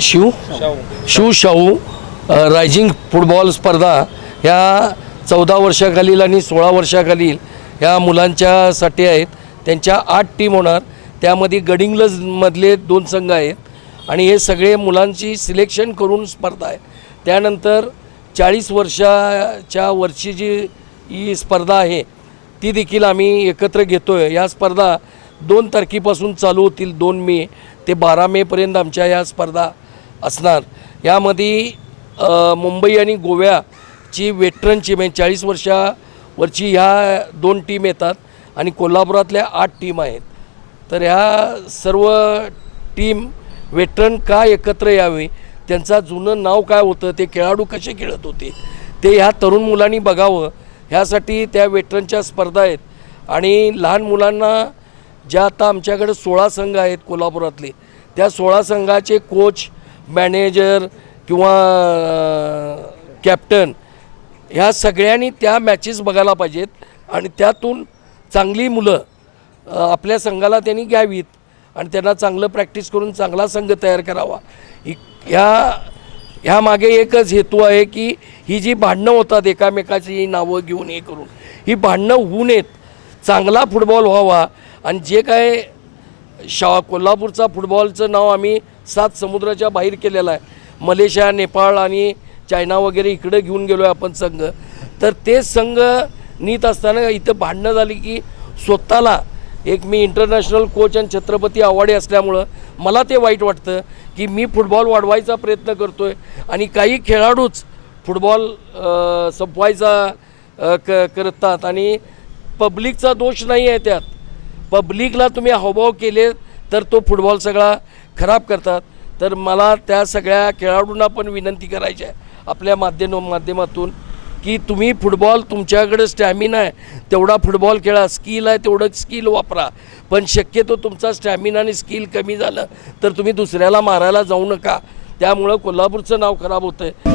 Shiv Shiv Shahu rising football स्पर्धा ह्या चौदा वर्षाखालील आणि सोळा वर्षाखालील ह्या मुलांच्यासाठी आहेत. त्यांच्या आठ टीम होणार. त्यामध्ये गडिंग्लजमधले दोन संघ आहेत. आणि हे सगळे मुलांची सिलेक्शन करून स्पर्धा आहे त्यानंतर चाळीस वर्षाच्या वर्षी जी ही स्पर्धा आहे ती देखील आम्ही एकत्र घेतो आहे या स्पर्धा दोन तारखेपासून चालू होतील दोन मे ते बारा मेपर्यंत आमच्या या स्पर्धा असणार. यामध्ये मुंबई आणि गोव्याची वेटरन टीम आहे. चाळीस वर्षावरची ह्या दोन टीम येतात आणि कोल्हापुरातल्या आठ टीम आहेत. तर ह्या सर्व टीम वेटरन का एकत्र यावी? त्यांचा जुनं नाव काय होतं? ते खेळाडू कसे खेळत होते? ते ह्या तरुण मुलांनी बघावं. ह्यासाठी त्या वेटरनच्या स्पर्धा आहेत. आणि लहान मुलांना ज्या आता आमच्याकडे सोळा संघ आहेत कोल्हापुरातले त्या सोळा संघाचे कोच मॅनेजर किंवा कॅप्टन ह्या सगळ्यांनी त्या मॅचेस बघायला पाहिजेत. आणि त्यातून चांगली मुलं आपल्या संघाला त्यांनी घ्यावीत. आणि त्यांना चांगलं प्रॅक्टिस करून चांगला संघ तयार करावा. ही ह्या ह्यामागे एकच हेतू आहे की ही जी भांडणं होतात एकामेकाची नावं घेऊन हे करून ही भांडणं होऊ नयेत. चांगला फुटबॉल व्हावा. आणि जे काय शा कोल्हापूरचा फुटबॉलचं नाव आम्ही सात समुद्राच्या बाहेर केलेला आहे. मलेशिया नेपाळ आणि चायना वगैरे इकडं घेऊन गेलो आहे आपण संघ. तर ते संघ नीत असताना इथं भांडणं झाली की स्वतःला एक मी इंटरनॅशनल कोच आणि छत्रपती आवाडे असल्यामुळं मला ते वाईट वाटतं की मी फुटबॉल वाढवायचा प्रयत्न करतो आहे आणि काही खेळाडूच फुटबॉल संपवायचा क करतात. आणि पब्लिकचा दोष नाही आहे त्यात. पब्लिकला तुम्ही हावभाव केले तर तो फुटबॉल सगळा खराब करतात. तर मला त्या सगळ्या खेळाडूंना पण विनंती करायची आहे आपल्या माध्यम माध्यमातून की तुम्ही फुटबॉल तुमच्याकडे स्टॅमिना आहे. तेवढा फुटबॉल खेळा स्किल आहे तेवढं स्किल वापरा. पण शक्यतो तुमचा स्टॅमिना आणि स्किल कमी झालं तर तुम्ही दुसऱ्याला मारायला जाऊ नका. त्यामुळं कोल्हापूरचं नाव खराब होतं आहे